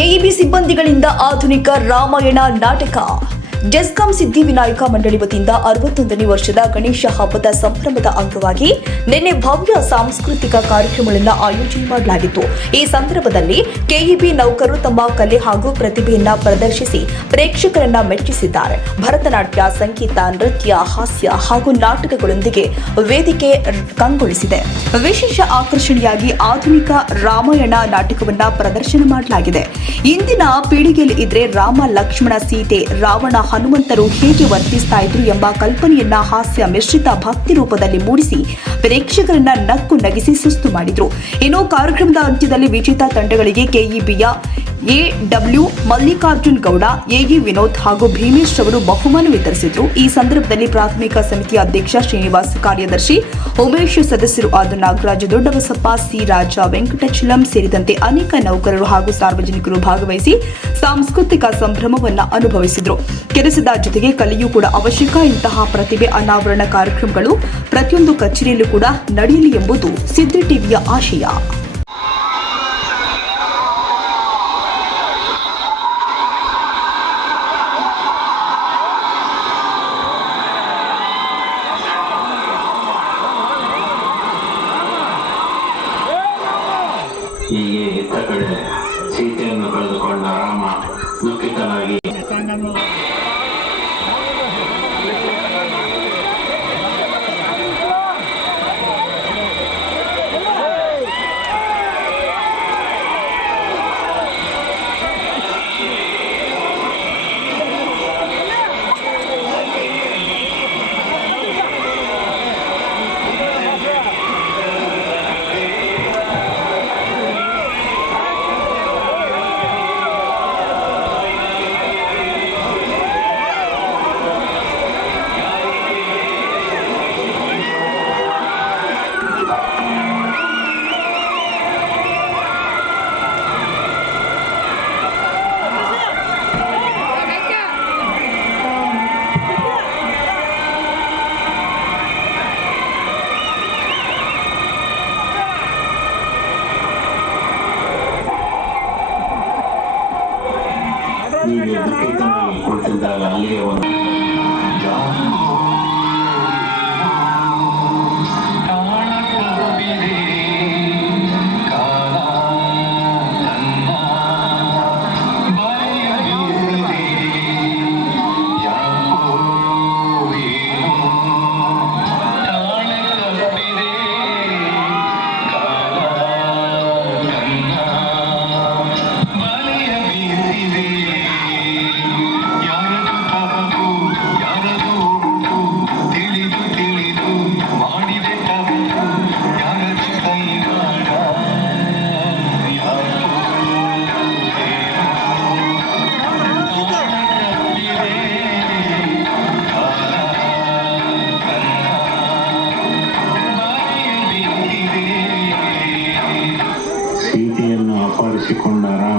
KEB ಸಿಬ್ಬಂದಿಗಳಿಂದ ಆಧುನಿಕ ರಾಮಾಯಣ ನಾಟಕ. ಜೆಸ್ಕಾಂ ಸಿದ್ಧಿವಿನಾಯಕ ಮಂಡಳಿ ವತಿಯಿಂದ ಅರವತ್ತೊಂದನೇ ವರ್ಷದ ಗಣೇಶ ಹಬ್ಬದ ಸಂಭ್ರಮದ ಅಂಗವಾಗಿ ನಿನ್ನೆ ಭವ್ಯ ಸಾಂಸ್ಕೃತಿಕ ಕಾರ್ಯಕ್ರಮಗಳನ್ನು ಆಯೋಜನೆ ಮಾಡಲಾಗಿತ್ತು. ಈ ಸಂದರ್ಭದಲ್ಲಿ ಕೆಇಬಿ ನೌಕರರು ತಮ್ಮ ಕಲೆ ಹಾಗೂ ಪ್ರತಿಭೆಯನ್ನ ಪ್ರದರ್ಶಿಸಿ ಪ್ರೇಕ್ಷಕರನ್ನ ಮೆಚ್ಚಿಸಿದ್ದಾರೆ. ಭರತನಾಟ್ಯ, ಸಂಗೀತ, ನೃತ್ಯ, ಹಾಸ್ಯ ಹಾಗೂ ನಾಟಕಗಳೊಂದಿಗೆ ವೇದಿಕೆ ಕಂಗೊಳಿಸಿದೆ. ವಿಶೇಷ ಆಕರ್ಷಣೆಯಾಗಿ ಆಧುನಿಕ ರಾಮಾಯಣ ನಾಟಕವನ್ನ ಪ್ರದರ್ಶನ ಮಾಡಲಾಗಿದೆ. ಇಂದಿನ ಪೀಳಿಗೆಯಲ್ಲಿ ಇದ್ರೆ ರಾಮ, ಲಕ್ಷ್ಮಣ, ಸೀತೆ, ರಾವಣ ಹನುಮಂತರು ಹೇಗೆ ವರ್ತಿಸ್ತಾ ಇದ್ರು ಎಂಬ ಕಲ್ಪನೆಯನ್ನ ಹಾಸ್ಯ ಮಿಶ್ರಿತ ಭಕ್ತಿ ರೂಪದಲ್ಲಿ ಮೂಡಿಸಿ ಪ್ರೇಕ್ಷಕರನ್ನ ನಕ್ಕು ನಗಿಸಿ ಸುಸ್ತು ಮಾಡಿದ್ರು. ಇನ್ನು ಕಾರ್ಯಕ್ರಮದ ಅಂತ್ಯದಲ್ಲಿ ವಿಜೇತ ತಂಡಗಳಿಗೆ ಕೆಇಬಿಯ A W Mallikarjun Gowda AE Vinod ಹಾಗೂ ಭೀಮೇಶ್ ಅವರು ಬಹುಮಾನ ವಿತರಿಸಿದ್ರು. ಈ ಸಂದರ್ಭದಲ್ಲಿ ಪ್ರಾಥಮಿಕ ಸಮಿತಿಯ ಅಧ್ಯಕ್ಷ ಶ್ರೀನಿವಾಸ್ ಕಾರ್ಯದರ್ಶಿ, ಉಮೇಶ್ ಸದಸ್ಯರು ಆದ ನಾಗರಾಜ ದೊಡ್ಡಬಸಪ್ಪ, ಸಿ ರಾಜ ವೆಂಕಟಚಲಂ ಸೇರಿದಂತೆ ಅನೇಕ ನೌಕರರು ಹಾಗೂ ಸಾರ್ವಜನಿಕರು ಭಾಗವಹಿಸಿ ಸಾಂಸ್ಕೃತಿಕ ಸಂಭ್ರಮವನ್ನ ಅನುಭವಿಸಿದ್ರು. ಕೆಲಸದ ಜೊತೆಗೆ ಕಲೆಯೂ ಕೂಡ ಅವಶ್ಯಕ. ಇಂತಹ ಪ್ರತಿಭೆ ಅನಾವರಣ ಕಾರ್ಯಕ್ರಮಗಳು ಪ್ರತಿಯೊಂದು ಕಚೇರಿಯಲ್ಲೂ ಕೂಡ ನಡೆಯಲಿ ಎಂಬುದು ಸಿದ್ದಿ ಟಿವಿಯ ಆಶಯ. ಸೀತೆಯನ್ನು ಕಳೆದುಕೊಂಡ ರಾಮ ದುಃಖಿತನಾಗಿ ಕುಳಿತಿದ್ದಾಗ ಅಲ್ಲಿಗೆ ಒಂದು con la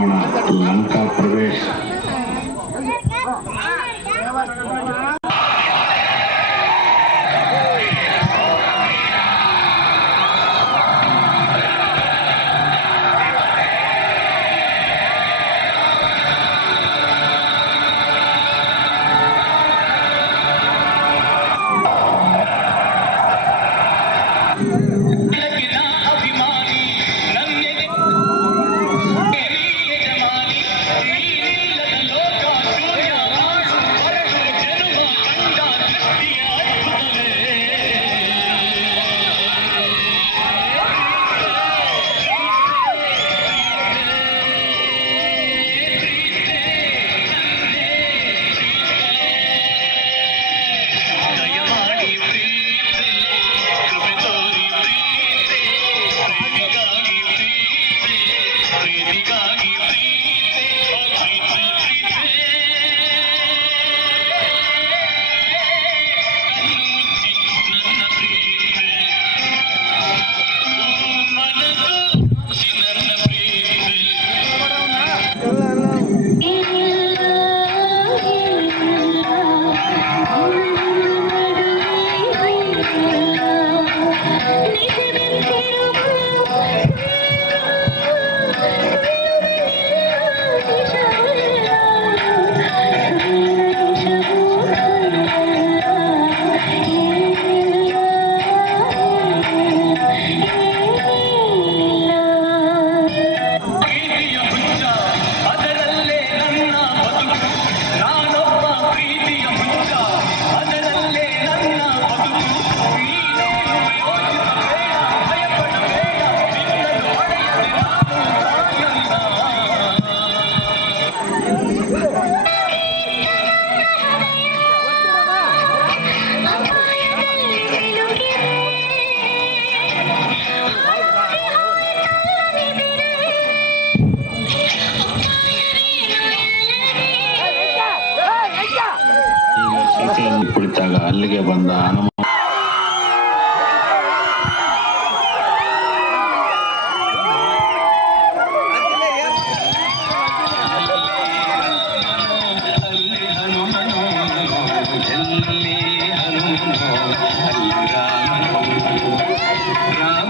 राम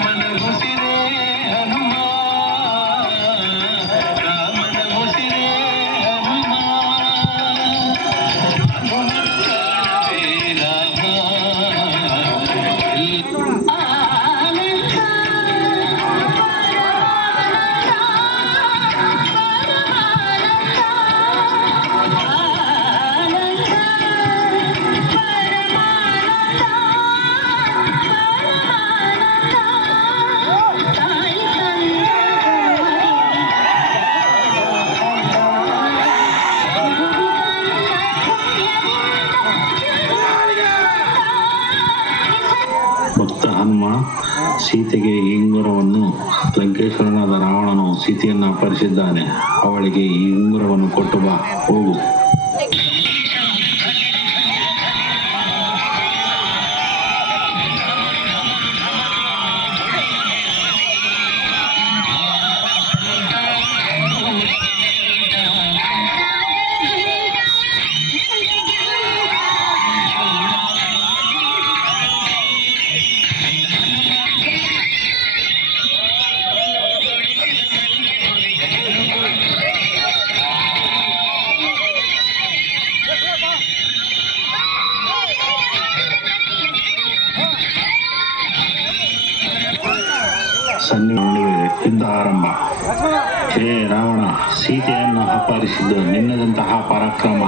ಸ್ಥಿತಿಯನ್ನು ಅಪರಿಸಿದ್ದಾನೆ ಅವಳಿಗೆ ಈ ಉಂಗುರವನ್ನು ಕೊಟ್ಟು ಬಾ ಹೋಗು. ಸನ್ನಿಗಳು ಇಂದ ಆರಂಭ. ಹೇ ರಾವಣ ಸೀತೆಯನ್ನು ಅಪಹರಿಸಿದ್ದು ನಿನ್ನದಂತಹ ಪರಾಕ್ರಮ.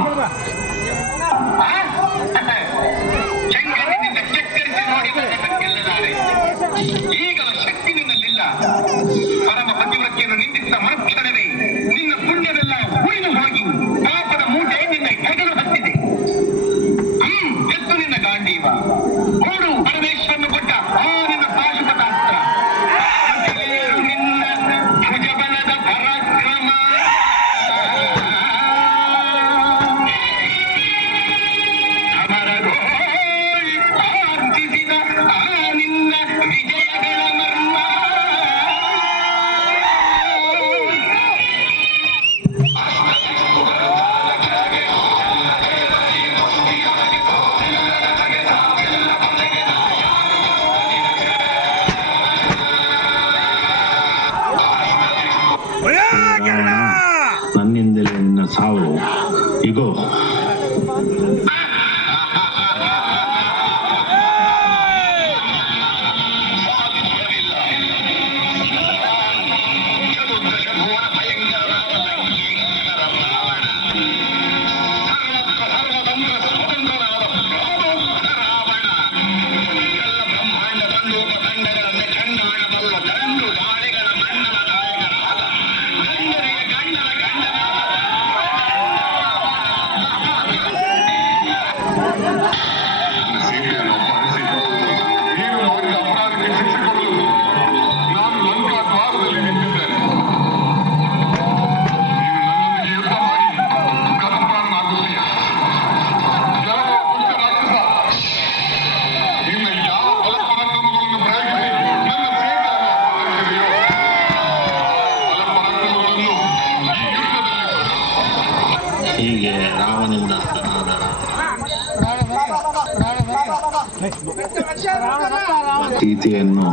ಶಕ್ತಿಯನ್ನು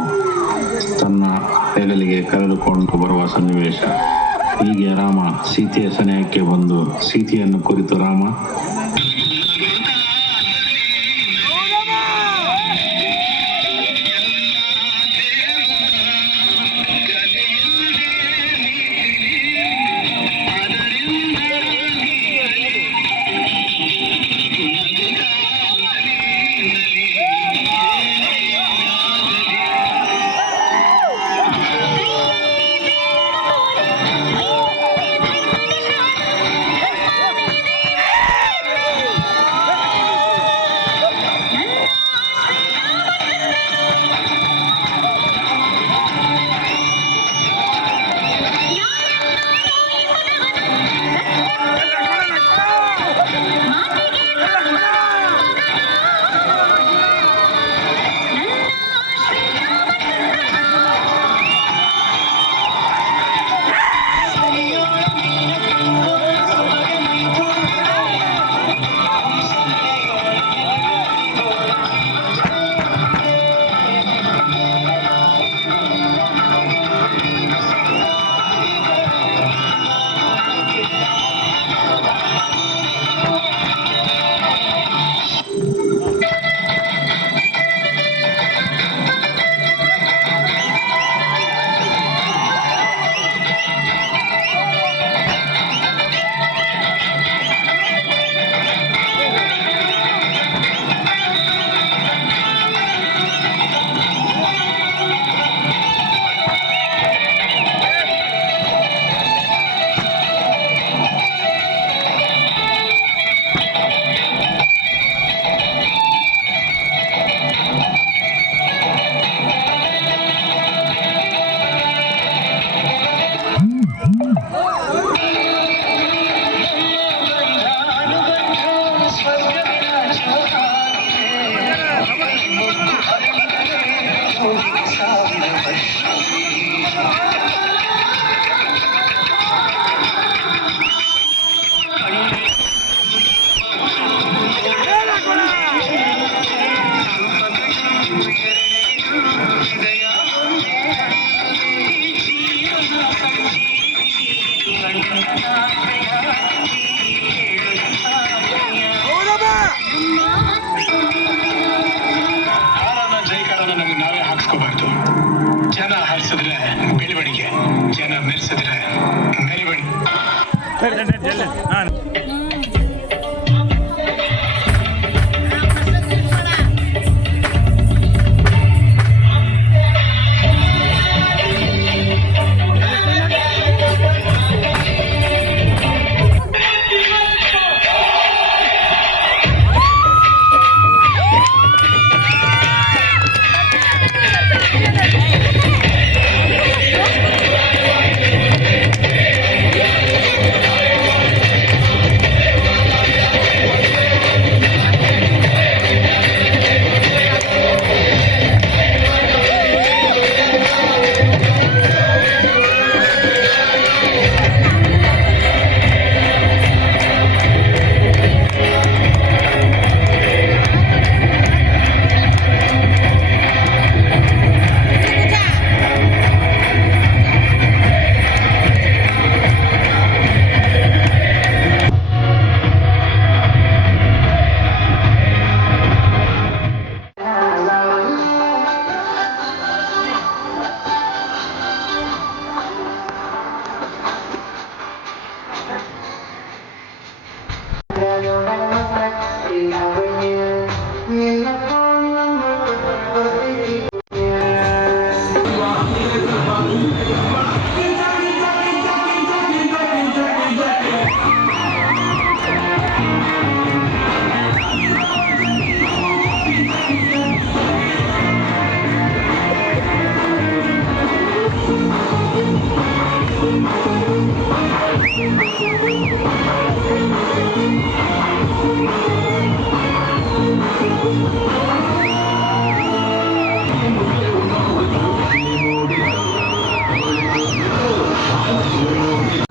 ತನ್ನ ಹೆಗಲಿಗೆ ಕರೆದುಕೊಂಡು ಬರುವ ಸನ್ನಿವೇಶ. ಹೀಗೆ ರಾಮ ಸೀತೆಯ ಸನೇಹಕ್ಕೆ ಬಂದು ಸೀತೆಯನ್ನು ಕುರಿತು ರಾಮ ನಾನು おはようございます。